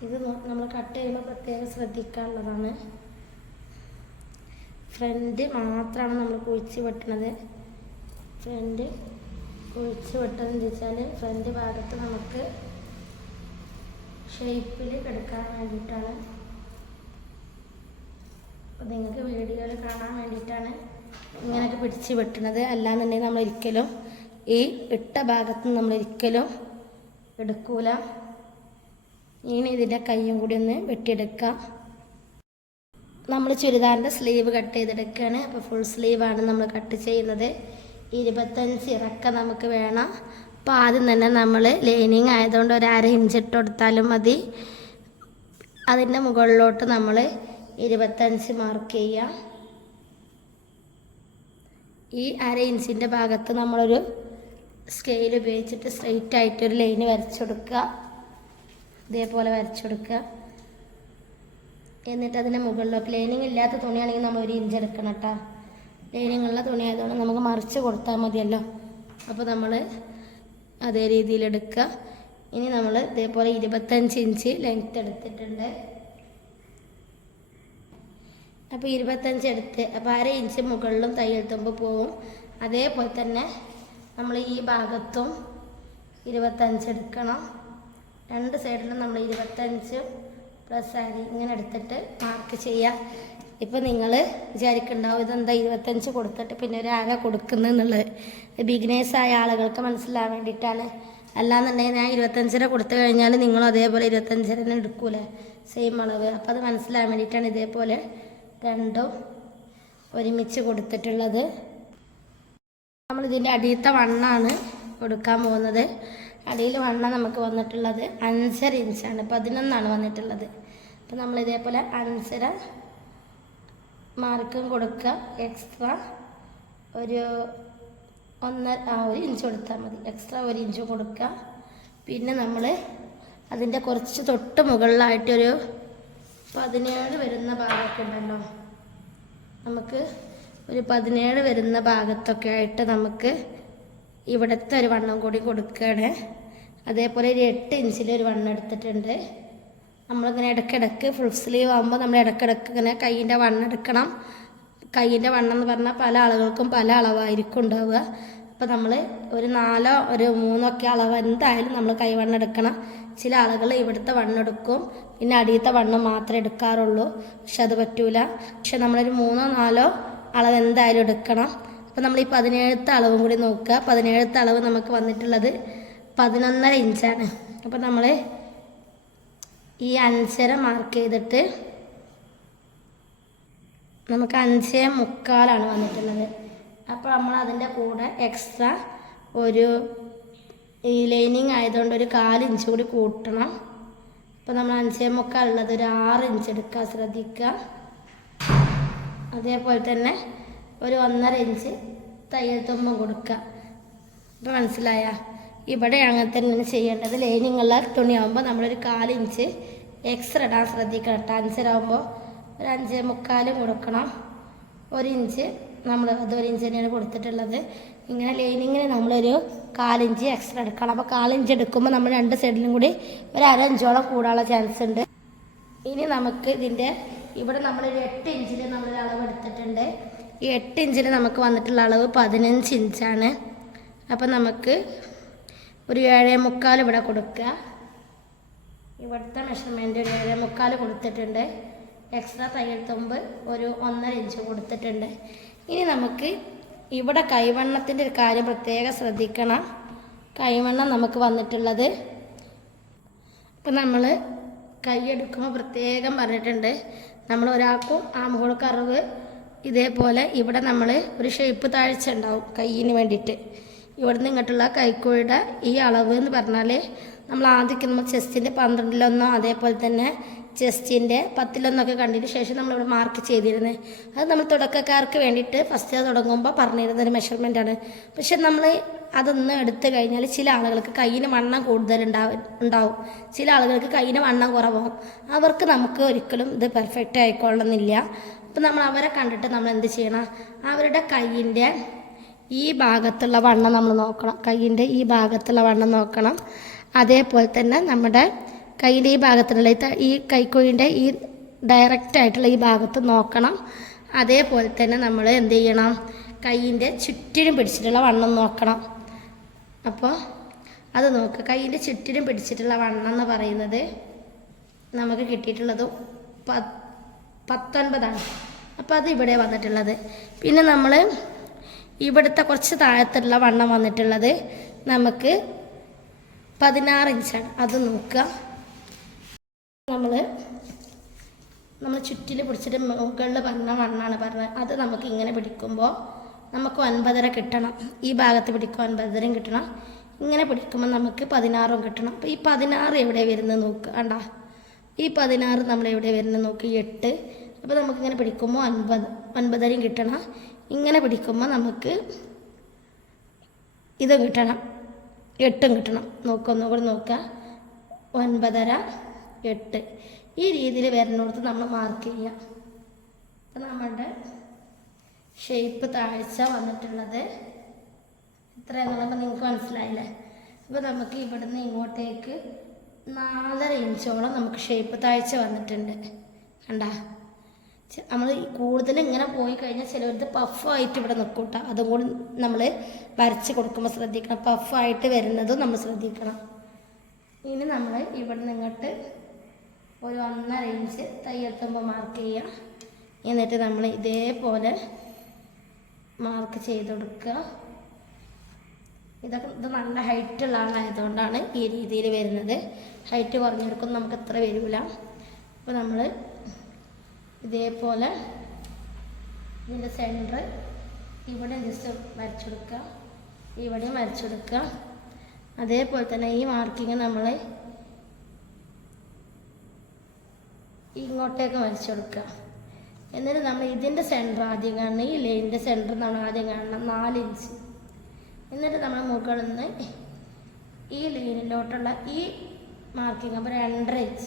ഇത് നമ്മൾ കട്ട് ചെയ്യുമ്പോൾ പ്രത്യേകം ശ്രദ്ധിക്കാനുള്ളതാണ്. ഫ്രണ്ട് മാത്രമാണ് നമ്മൾ കുഴിച്ച് വെട്ടണത്. ഫ്രണ്ട് കുഴിച്ച് വെട്ടതെന്ന് വെച്ചാൽ ഫ്രണ്ട് ഭാഗത്ത് നമുക്ക് ഷേപ്പിൽ കിടക്കാൻ വേണ്ടിയിട്ടാണ്. അപ്പോൾ നിങ്ങൾക്ക് വീഡിയോയിൽ കാണാൻ വേണ്ടിയിട്ടാണ് ഇങ്ങനെയൊക്കെ പിടിച്ച് വെട്ടണത്. അല്ലാന്നുണ്ടെങ്കിൽ നമ്മൾ ഒരിക്കലും ഈ ഇട്ട ഭാഗത്ത് നമ്മൾ ഒരിക്കലും എടുക്കൂല. ഇനി ഇതിന്റെ കയ്യും കൂടി ഒന്ന് വെട്ടിയെടുക്കാം. നമ്മൾ ചുരിദാറിന്റെ സ്ലീവ് കട്ട് ചെയ്തെടുക്കുകയാണ്. അപ്പോൾ ഫുൾ സ്ലീവാണ് നമ്മൾ കട്ട് ചെയ്യുന്നത്. ഇരുപത്തഞ്ച് ഇറക്കം നമുക്ക് വേണം. അപ്പോൾ ആദ്യം തന്നെ നമ്മൾ ലൈനിങ് ആയതുകൊണ്ട് ഒരു അര ഇഞ്ച് ഇട്ട് കൊടുത്താലും മതി. അതിന്റെ മുകളിലോട്ട് നമ്മൾ ഇരുപത്തഞ്ച് മാർക്ക് ചെയ്യാം. ഈ അര ഇഞ്ചിന്റെ ഭാഗത്ത് നമ്മളൊരു സ്കെയിൽ ഉപയോഗിച്ചിട്ട് സ്ട്രെയിറ്റ് ആയിട്ടൊരു ലൈന് വരച്ചെടുക്കുക ഇതേപോലെ വരച്ചെടുക്കുക എന്നിട്ട് അതിന്റെ മുകളിലോ ലൈനിങ് ഇല്ലാത്ത തുണിയാണെങ്കിൽ നമ്മൾ ഒരു ഇഞ്ച് എടുക്കണം കേട്ടോ ലൈനിങ് ഉള്ള തുണി ആയതുകൊണ്ട് നമുക്ക് മറിച്ച് കൊടുത്താൽ മതിയല്ലോ. അപ്പോൾ നമ്മൾ അതേ രീതിയിൽ എടുക്കുക. ഇനി നമ്മൾ ഇതേപോലെ ഇരുപത്തഞ്ച് ഇഞ്ച് ലെങ്ത് എടുത്തിട്ടുണ്ട്. അപ്പോൾ ഇരുപത്തഞ്ച് എടുത്ത് അപ്പോൾ അര ഇഞ്ച് മുകളിലും തയ്യൽ തുമ്പ് പോവും. അതേപോലെ തന്നെ നമ്മൾ ഈ ഭാഗത്തും ഇരുപത്തഞ്ച് എടുക്കണം. രണ്ട് സൈഡിലും നമ്മൾ ഇരുപത്തഞ്ച് അരി ഇങ്ങനെ എടുത്തിട്ട് മാർക്ക് ചെയ്യുക ഇപ്പം നിങ്ങൾ വിചാരിക്കുന്നുണ്ടാവും ഇതെന്താ ഇരുപത്തഞ്ച് കൊടുത്തിട്ട് പിന്നെ ഒരു ആന കൊടുക്കുന്നത് എന്നുള്ളത്. ബിഗിനേഴ്സ് ആയ ആളുകൾക്ക് മനസ്സിലാവാൻ വേണ്ടിയിട്ടാണ്. അല്ലാന്നുണ്ടെങ്കിൽ ഞാൻ ഇരുപത്തഞ്ചര കൊടുത്തു കഴിഞ്ഞാൽ നിങ്ങളും അതേപോലെ ഇരുപത്തഞ്ചര തന്നെ എടുക്കൂലേ? സെയിം അളവ്. അപ്പം അത് മനസ്സിലാവാൻ വേണ്ടിയിട്ടാണ് ഇതേപോലെ രണ്ടും ഒരുമിച്ച് കൊടുത്തിട്ടുള്ളത്. നമ്മൾ ഇതിന്റെ അടിയത്തെ വണ്ണാണ് കൊടുക്കാൻ പോകുന്നത്. അടിയിൽ വണ്ണ നമുക്ക് വന്നിട്ടുള്ളത് അഞ്ചര ഇഞ്ചാണ് പതിനൊന്നാണ് വന്നിട്ടുള്ളത്. അപ്പം നമ്മൾ ഇതേപോലെ ആൻസർ മാർക്കും കൊടുക്കുക. എക്സ്ട്രാ ഒരു ഒന്നര ആ ഒരു ഇഞ്ച് കൊടുത്താൽ മതി. എക്സ്ട്രാ ഒരു ഇഞ്ച് കൊടുക്കുക. പിന്നെ നമ്മൾ അതിന്റെ കുറച്ച് തൊട്ട് മുകളിലായിട്ടൊരു പതിനേഴ് വരുന്ന ഭാഗമൊക്കെ ഉണ്ടല്ലോ. നമുക്ക് ഒരു പതിനേഴ് വരുന്ന ഭാഗത്തൊക്കെ ആയിട്ട് നമുക്ക് ഇവിടുത്തെ ഒരു വണ്ണം കൂടി കൊടുക്കുകയാണ്. അതേപോലെ ഒരു എട്ട് ഇഞ്ചിൽ ഒരു വണ്ണം എടുത്തിട്ടുണ്ട്. നമ്മളിങ്ങനെ ഇടയ്ക്കിടയ്ക്ക് ഫുൾ സ്ലീവ് ആകുമ്പോൾ നമ്മൾ ഇടയ്ക്കിടയ്ക്ക് ഇങ്ങനെ കൈയിന്റെ വണ്ണം എടുക്കണം. കൈയിന്റെ വണ്ണം എന്ന് പറഞ്ഞാൽ പല ആളുകൾക്കും പല അളവായിരിക്കും ഉണ്ടാവുക. അപ്പോൾ നമ്മൾ ഒരു നാലോ ഒരു മൂന്നോ ഒക്കെ അളവ് എന്തായാലും നമ്മൾ കൈവണ്ണം എടുക്കണം. ചില ആളുകൾ ഇവിടുത്തെ വണ്ണം എടുക്കും. പിന്നെ അടിയത്തെ വണ്ണം മാത്രമേ എടുക്കാറുള്ളൂ. പക്ഷെ അത് പറ്റൂല. പക്ഷെ നമ്മളൊരു മൂന്നോ നാലോ അളവ് എന്തായാലും എടുക്കണം. അപ്പോൾ നമ്മൾ ഈ പതിനേഴത്തെ അളവും കൂടി നോക്കുക. പതിനേഴത്തെ അളവ് നമുക്ക് വന്നിട്ടുള്ളത് പതിനൊന്നര ഇഞ്ചാണ്. അപ്പോൾ നമ്മൾ ഈ അഞ്ചര മാർക്ക് ചെയ്തിട്ട് നമുക്ക് അഞ്ചേ മുക്കാലാണ് വന്നിട്ടുള്ളത്. അപ്പോൾ നമ്മൾ അതിന്റെ കൂടെ എക്സ്ട്രാ ഒരു ഈ ലൈനിങ് ആയതുകൊണ്ട് ഒരു കാൽ ഇഞ്ച് കൂടി കൂട്ടണം. അപ്പോൾ നമ്മൾ അഞ്ചേ മുക്കാലുള്ളത് ഒരു ആറ് ഇഞ്ച് എടുക്കുക ശ്രദ്ധിക്കുക. അതേപോലെ തന്നെ ഒരു ഒന്നര ഇഞ്ച് തയ്യൽ തുമ്പം കൊടുക്കുക. അപ്പോൾ മനസ്സിലായ? ഇവിടെ അങ്ങനെ തന്നെയാണ് ചെയ്യേണ്ടത് ലൈനിങ്ങുള്ള തുണിയാകുമ്പോൾ നമ്മളൊരു കാലിഞ്ച് എക്സ്ട്രാ ഇടാൻ ശ്രദ്ധിക്കണം കേട്ടോ. ഒരു അഞ്ചേ മുക്കാലും കൊടുക്കണം. ഒരു ഇഞ്ച് നമ്മൾ അത് ഒരു ഇഞ്ച് തന്നെയാണ് കൊടുത്തിട്ടുള്ളത്. ഇങ്ങനെ ലൈനിങ്ങിന് നമ്മളൊരു കാലിഞ്ച് എക്സ്ട്രാ എടുക്കണം. അപ്പോൾ കാലിഞ്ച് എടുക്കുമ്പോൾ നമ്മൾ രണ്ട് സൈഡിലും കൂടി ഒരു അര ഇഞ്ചോളം കൂടാനുള്ള ചാൻസ് ഉണ്ട്. ഇനി നമുക്ക് ഇതിന്റെ ഇവിടെ നമ്മളൊരു എട്ട് ഇഞ്ചിൽ നമ്മളൊരു അളവ് എടുത്തിട്ടുണ്ട്. ഈ എട്ട് ഇഞ്ചിൽ നമുക്ക് വന്നിട്ടുള്ള അളവ് പതിനഞ്ച് ഇഞ്ചാണ് അപ്പം നമുക്ക് ഒരു ഏഴേ മുക്കാൽ ഇവിടെ കൊടുക്കുക. ഇവിടുത്തെ മെഷർമെന്റ് ഒരു ഏഴേ മുക്കാൽ കൊടുത്തിട്ടുണ്ട്. എക്സ്ട്രാ തയ്യൽ തുമ്പ് ഒരു ഒന്നര ഇഞ്ച് കൊടുത്തിട്ടുണ്ട്. ഇനി നമുക്ക് ഇവിടെ കൈവണ്ണത്തിന്റെ ഒരു കാര്യം പ്രത്യേകം ശ്രദ്ധിക്കണം. കൈവണ്ണം നമുക്ക് വന്നിട്ടുള്ളത്. ഇപ്പം നമ്മൾ കൈയെടുക്കുമ്പോൾ പ്രത്യേകം പറഞ്ഞിട്ടുണ്ട്. നമ്മൾ ഒരാൾക്കും ആ മുകൾക്കറിവ് ഇതേപോലെ ഇവിടെ നമ്മൾ ഒരു ഷേപ്പ് താഴ്ച ഉണ്ടാവും കയ്യിന് വേണ്ടിയിട്ട്. ഇവിടുന്ന് ഇങ്ങോട്ടുള്ള കൈക്കോഴിയുടെ ഈ അളവ് എന്ന് പറഞ്ഞാൽ നമ്മൾ ആദ്യമൊക്കെ നമ്മൾ ചെസ്റ്റിന്റെ പന്ത്രണ്ടിലൊന്നോ അതേപോലെ തന്നെ ചെസ്റ്റിന്റെ പത്തിലൊന്നൊക്കെ കണ്ടതിന് ശേഷം നമ്മൾ ഇവിടെ മാർക്ക് ചെയ്തിരുന്നത് അത് നമ്മൾ തുടക്കക്കാർക്ക് വേണ്ടിയിട്ട് ഫസ്റ്റ് തുടങ്ങുമ്പോൾ പറഞ്ഞിരുന്ന ഒരു ആണ്. പക്ഷെ നമ്മൾ അതൊന്ന് എടുത്തു കഴിഞ്ഞാൽ ചില ആളുകൾക്ക് കയ്യിന് വണ്ണം കൂടുതൽ ഉണ്ടാവും. ഉണ്ടാവും ചില ആളുകൾക്ക് കയ്യിന് വണ്ണം കുറവാകും അവർക്ക് നമുക്ക് ഒരിക്കലും ഇത് പെർഫെക്റ്റ് ആയിക്കൊള്ളണമെന്നില്ല. അപ്പം നമ്മൾ അവരെ കണ്ടിട്ട് നമ്മൾ എന്ത് ചെയ്യണം? അവരുടെ കയ്യിന്റെ ഈ ഭാഗത്തുള്ള വണ്ണം നമ്മൾ നോക്കണം. കയ്യിന്റെ ഈ ഭാഗത്തുള്ള വണ്ണം നോക്കണം. അതേപോലെ തന്നെ നമ്മുടെ കയ്യിന്റെ ഈ ഭാഗത്തുള്ള ഈ കൈക്കുഴിന്റെ ഈ ഡയറക്റ്റ് ആയിട്ടുള്ള ഈ ഭാഗത്ത് നോക്കണം. അതേപോലെ തന്നെ നമ്മൾ എന്ത് ചെയ്യണം? കയ്യിന്റെ ചുറ്റിനും പിടിച്ചിട്ടുള്ള വണ്ണം നോക്കണം. അപ്പോൾ അത് നോക്കുക കയ്യിന്റെ ചുറ്റിനും പിടിച്ചിട്ടുള്ള വണ്ണം എന്ന് പറയുന്നത് നമുക്ക് കിട്ടിയിട്ടുള്ളത് പ പത്തൊൻപതാണ്. അപ്പോൾ അത് ഇവിടെ വന്നിട്ടുള്ളത്. പിന്നെ നമ്മൾ ഇവിടുത്തെ കുറച്ച് താഴത്തുള്ള വണ്ണം വന്നിട്ടുള്ളത് നമുക്ക് പതിനാറ് ഇഞ്ചാണ്. അത് നോക്കുക. നമ്മൾ നമ്മൾ ചുറ്റിൽ പിടിച്ചിട്ട് മുകളിൽ പറഞ്ഞ വണ്ണാണ് പറഞ്ഞത്. അത് നമുക്ക് ഇങ്ങനെ പിടിക്കുമ്പോൾ നമുക്ക് ഒൻപതര കിട്ടണം. ഈ ഭാഗത്ത് പിടിക്കുക ഒൻപതരയും കിട്ടണം. ഇങ്ങനെ പിടിക്കുമ്പോൾ നമുക്ക് പതിനാറും കിട്ടണം. അപ്പോൾ ഈ പതിനാറ് എവിടെ വരുന്നത് നോക്കുക കണ്ട? ഈ പതിനാറ് നമ്മൾ എവിടെ വരുന്നത് നോക്കി? എട്ട്. അപ്പോൾ നമുക്കിങ്ങനെ പിടിക്കുമ്പോൾ ഒൻപത്. ഒൻപതരയും കിട്ടണം. ഇങ്ങനെ പിടിക്കുമ്പോൾ നമുക്ക് ഇത് കിട്ടണം. എട്ടും കിട്ടണം. നോക്കുക ഒന്നുകൂടി നോക്കുക ഒൻപതര എട്ട്. ഈ രീതിയിൽ വരുന്നിടത്ത് നമ്മൾ മാർക്ക് ചെയ്യാം അപ്പം നമ്മളുടെ ഷേപ്പ് താഴ്ച വന്നിട്ടുള്ളത് ഇത്ര നിങ്ങൾക്ക് മനസ്സിലായില്ലേ? അപ്പോൾ നമുക്ക് ഇവിടുന്ന് ഇങ്ങോട്ടേക്ക് നാലര ഇഞ്ചോളം നമുക്ക് ഷേപ്പ് താഴ്ച വന്നിട്ടുണ്ട്. കണ്ടാ? നമ്മൾ കൂടുതൽ ഇങ്ങനെ പോയി കഴിഞ്ഞാൽ ചിലവർക്ക് പഫായിട്ട് ഇവിടെ നിൽക്കും കേട്ടോ അതും കൂടി നമ്മൾ വരച്ച് കൊടുക്കുമ്പോൾ ശ്രദ്ധിക്കണം. പഫായിട്ട് വരുന്നതും നമ്മൾ ശ്രദ്ധിക്കണം. ഇനി നമ്മൾ ഇവിടെ നിന്ന് ഇങ്ങോട്ട് ഒരു ഒന്നര ഇഞ്ച് തയ്യെത്തുമ്പോൾ മാർക്ക് ചെയ്യാം. എന്നിട്ട് നമ്മൾ ഇതേപോലെ മാർക്ക് ചെയ്ത് കൊടുക്കുക ഇതൊക്കെ ഇത് നല്ല ഹൈറ്റുള്ള ആളായതുകൊണ്ടാണ് ഈ രീതിയിൽ വരുന്നത്. ഹൈറ്റ് കുറഞ്ഞെടുക്കും നമുക്ക് എത്ര വരില്ല അപ്പോൾ നമ്മൾ ഇതേപോലെ ഇതിന്റെ സെന്റർ ഇവിടെ ജസ്റ്റ് വരച്ചെടുക്കുക ഇവിടെയും വരച്ചെടുക്കുക അതേപോലെ തന്നെ ഈ മാർക്കിങ് നമ്മൾ ഇങ്ങോട്ടേക്ക് വരച്ചെടുക്കുക എന്നിട്ട് നമ്മൾ ഇതിന്റെ സെന്റർ ആദ്യം കാണണം ഈ ലൈനിന്റെ സെന്റർ നമ്മൾ ആദ്യം കാണണം നാല് ഇഞ്ച് എന്നിട്ട് നമ്മൾ മുകളിൽ നിന്ന് ഈ ലൈനിലോട്ടുള്ള ഈ മാർക്കിങ് അപ്പോൾ രണ്ടര ഇഞ്ച്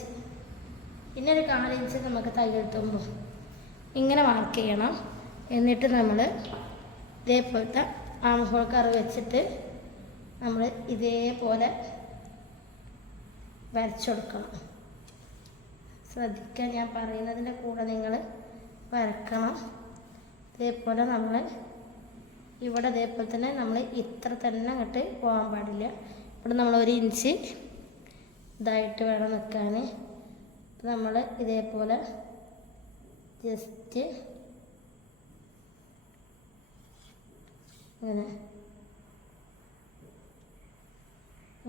പിന്നെ ഒരു കാലിഞ്ച് നമുക്ക് തകർത്തുമ്പോൾ ഇങ്ങനെ മാർക്ക് ചെയ്യണം. എന്നിട്ട് നമ്മൾ ഇതേപോലത്തെ ആംഹോൾ കറ് വെച്ചിട്ട് നമ്മൾ ഇതേപോലെ വരച്ചു കൊടുക്കണം ശ്രദ്ധിക്കാൻ ഞാൻ പറയുന്നതിന്റെ കൂടെ നിങ്ങൾ വരക്കണം. ഇതേപോലെ നമ്മൾ ഇവിടെ ഇതേപോലെ തന്നെ നമ്മൾ ഇത്ര തന്നെ അങ്ങോട്ട് പോകാൻ പാടില്ല. ഇവിടെ നമ്മൾ ഒരു ഇഞ്ച് ഇതായിട്ട് വേണം നിൽക്കാൻ നമ്മൾ ഇതേപോലെ ജസ്റ്റ് ഇങ്ങനെ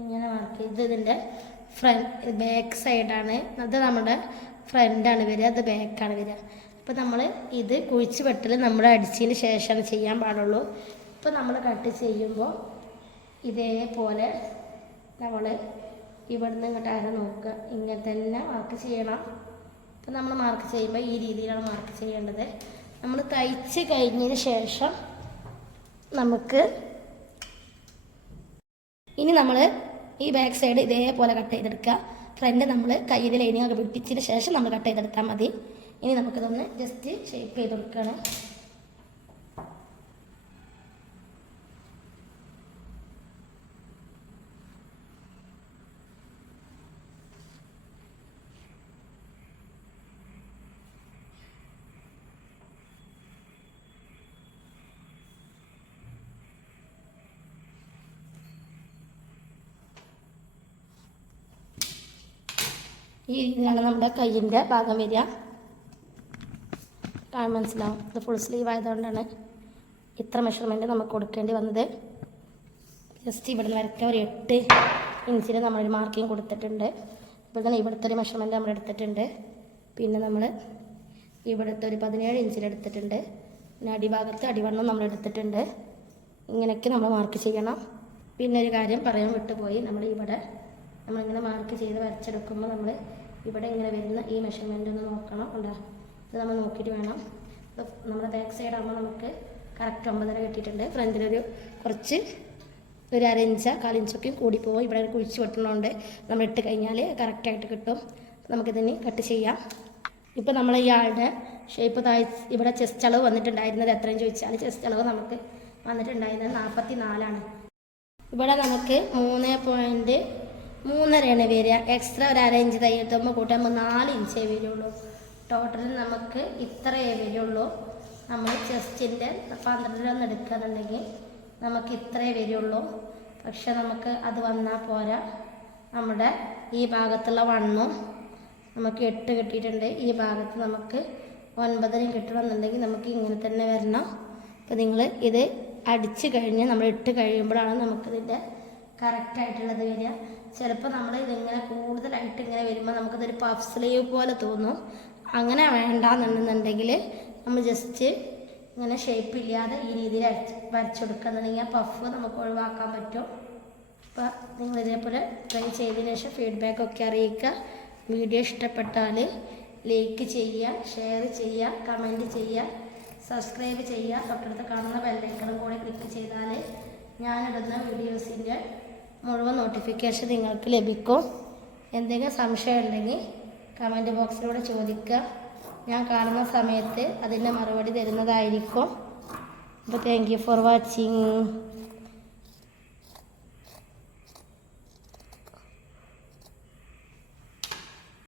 ഇങ്ങനെ മാർക്ക് ഇത് ഇതിന്റെ ഫ്രണ്ട് ബാക്ക് സൈഡാണ് അത് നമ്മുടെ ഫ്രണ്ടാണ് വരിക അത് ബാക്കാണ് വരിക. അപ്പോൾ നമ്മൾ ഇത് കുഴിച്ച് വെട്ടൽ നമ്മൾ അടിച്ചതിന് ശേഷമാണ് ചെയ്യാൻ പാടുള്ളൂ. ഇപ്പോൾ നമ്മൾ കട്ട് ചെയ്യുമ്പോൾ ഇതേപോലെ നമ്മൾ ഇവിടുന്ന് ഇങ്ങോട്ട് അര നോക്കുക. ഇങ്ങനത്തെ എല്ലാം മാർക്ക് ചെയ്യണം. അപ്പം നമ്മൾ മാർക്ക് ചെയ്യുമ്പോൾ ഈ രീതിയിലാണ് മാർക്ക് ചെയ്യേണ്ടത്. നമ്മൾ തയ്ച്ച് കഴിഞ്ഞതിന് ശേഷം നമുക്ക് ഇനി നമ്മൾ ഈ ബാക്ക് സൈഡ് ഇതേപോലെ കട്ട് ചെയ്തെടുക്കുക. ഫ്രണ്ട് നമ്മൾ കയ്യിൽ ലൈനിങ് ഒക്കെ ശേഷം നമ്മൾ കട്ട് ചെയ്തെടുത്താൽ മതി. ഇനി നമുക്കിതൊന്ന് ജസ്റ്റ് ഷേപ്പ് ചെയ്ത് കൊടുക്കുകയാണ്. ഈ രീതിയിലാണ് നമ്മുടെ കയ്യിന്റെ ഭാഗം വരിക. കാണാൻ മനസ്സിലാവും. ഇത് ഫുൾ സ്ലീവ് ആയതുകൊണ്ടാണ് ഇത്ര മെഷർമെന്റ് നമുക്ക് കൊടുക്കേണ്ടി വന്നത്. ജസ്റ്റ് ഇവിടെ നിന്ന് വരയ്ക്കാൻ ഒരു എട്ട് ഇഞ്ചിന് നമ്മളൊരു മാർക്കിങ് കൊടുത്തിട്ടുണ്ട്. ഇപ്പോൾ തന്നെ ഇവിടുത്തെ ഒരു മെഷർമെന്റ് നമ്മൾ എടുത്തിട്ടുണ്ട്. പിന്നെ നമ്മൾ ഇവിടുത്തെ ഒരു പതിനേഴ് ഇഞ്ചിൽ എടുത്തിട്ടുണ്ട്. പിന്നെ അടിഭാഗത്ത് അടിവണ്ണം നമ്മൾ എടുത്തിട്ടുണ്ട്. ഇങ്ങനെയൊക്കെ നമ്മൾ മാർക്ക് ചെയ്യണം. പിന്നെ ഒരു കാര്യം പറയാൻ വിട്ടുപോയി. നമ്മൾ ഇവിടെ നമ്മളിങ്ങനെ മാർക്ക് ചെയ്ത് വരച്ചെടുക്കുമ്പോൾ നമ്മൾ ഇവിടെ ഇങ്ങനെ വരുന്ന ഈ മെഷർമെന്റ് ഒന്ന് നോക്കണം ഉണ്ടോ ഇത് നമ്മൾ നോക്കിയിട്ട് വേണം. ഇത് നമ്മുടെ ബാക്ക് സൈഡ് ആകുമ്പോൾ നമുക്ക് കറക്റ്റ് ഒമ്പതര കിട്ടിയിട്ടുണ്ട്. ഫ്രണ്ടിലൊരു കുറച്ച് ഒരു അര ഇഞ്ച് കാലിഞ്ചൊക്കെ കൂടി പോകും ഇവിടെ കുഴിച്ച് വെട്ടണോണ്ട് നമ്മൾ ഇട്ട് കഴിഞ്ഞാൽ കറക്റ്റായിട്ട് കിട്ടും. നമുക്കിതിന് കട്ട് ചെയ്യാം. ഇപ്പോൾ നമ്മൾ ഇയാളുടെ ഷേപ്പ് താഴ് ഇവിടെ ചെസ്റ്റ് അളവ് വന്നിട്ടുണ്ടായിരുന്നത് എത്രയും ചോദിച്ചാൽ ചെസ്റ്റ് അളവ് നമുക്ക് വന്നിട്ടുണ്ടായിരുന്നത് നാൽപ്പത്തി നാലാണ് ഇവിടെ നമുക്ക് മൂന്ന് പോയിന്റ് മൂന്നരയാണ് വരിക. എക്സ്ട്രാ ഒരു അര ഇഞ്ച് തയ്യത്തുമ്പോൾ കൂട്ടുമ്പോൾ നാല് ഇഞ്ചേ വരുള്ളൂ. ടോട്ടൽ നമുക്ക് ഇത്രയേ വരുള്ളൂ. നമ്മൾ ചെസ്റ്റിന്റെ പന്ത്രണ്ടിലൊന്ന് എടുക്കുകയാണെന്നുണ്ടെങ്കിൽ നമുക്ക് ഇത്രയേ വരുള്ളൂ. പക്ഷെ നമുക്ക് അത് വന്നാൽ പോരാ. നമ്മുടെ ഈ ഭാഗത്തുള്ള വണ്ണും നമുക്ക് എട്ട് കിട്ടിയിട്ടുണ്ട്. ഈ ഭാഗത്ത് നമുക്ക് ഒൻപതിനും കിട്ടണമെന്നുണ്ടെങ്കിൽ നമുക്ക് ഇങ്ങനെ തന്നെ വരണം. അപ്പോൾ നിങ്ങൾ ഇത് അടിച്ച് കഴിഞ്ഞ് നമ്മൾ ഇട്ട് കഴിയുമ്പോഴാണ് നമുക്കിതിന്റെ കറക്റ്റായിട്ടുള്ളത് വരിക. ചിലപ്പോൾ നമ്മൾ ഇതിങ്ങനെ കൂടുതലായിട്ട് ഇങ്ങനെ വരുമ്പോൾ നമുക്കതൊരു പഫ് സ്ലീവ് പോലെ തോന്നും. അങ്ങനെ വേണ്ടാന്നുണ്ടെന്നുണ്ടെങ്കിൽ നമ്മൾ ജസ്റ്റ് ഇങ്ങനെ ഷേപ്പ് ഇല്ലാതെ ഈ രീതിയിൽ അരച്ച് വരച്ചെടുക്കുന്നുണ്ടെങ്കിൽ ആ പഫ് നമുക്ക് ഒഴിവാക്കാൻ പറ്റും. അപ്പോൾ നിങ്ങൾ ഇതേപോലെ ട്രൈ ചെയ്തതിന് ശേഷം ഫീഡ്ബാക്ക് ഒക്കെ അറിയിക്കുക. വീഡിയോ ഇഷ്ടപ്പെട്ടാൽ ലൈക്ക് ചെയ്യുക ഷെയർ ചെയ്യുക കമന്റ് ചെയ്യുക സബ്സ്ക്രൈബ് ചെയ്യുക. തൊട്ടടുത്ത് കാണുന്ന ബെല്ലൈക്കണും കൂടി ക്ലിക്ക് ചെയ്താൽ ഞാനിടുന്ന വീഡിയോസിന്റെ മുഴുവൻ നോട്ടിഫിക്കേഷൻ നിങ്ങൾക്ക് ലഭിക്കും. എന്തെങ്കിലും സംശയം ഉണ്ടെങ്കിൽ കമന്റ് ബോക്സിലൂടെ ചോദിക്കുക. ഞാൻ കാണുന്ന സമയത്ത് അതിന്റെ മറുപടി തരുന്നതായിരിക്കും. അപ്പോൾ താങ്ക് യു ഫോർ വാച്ചിങ്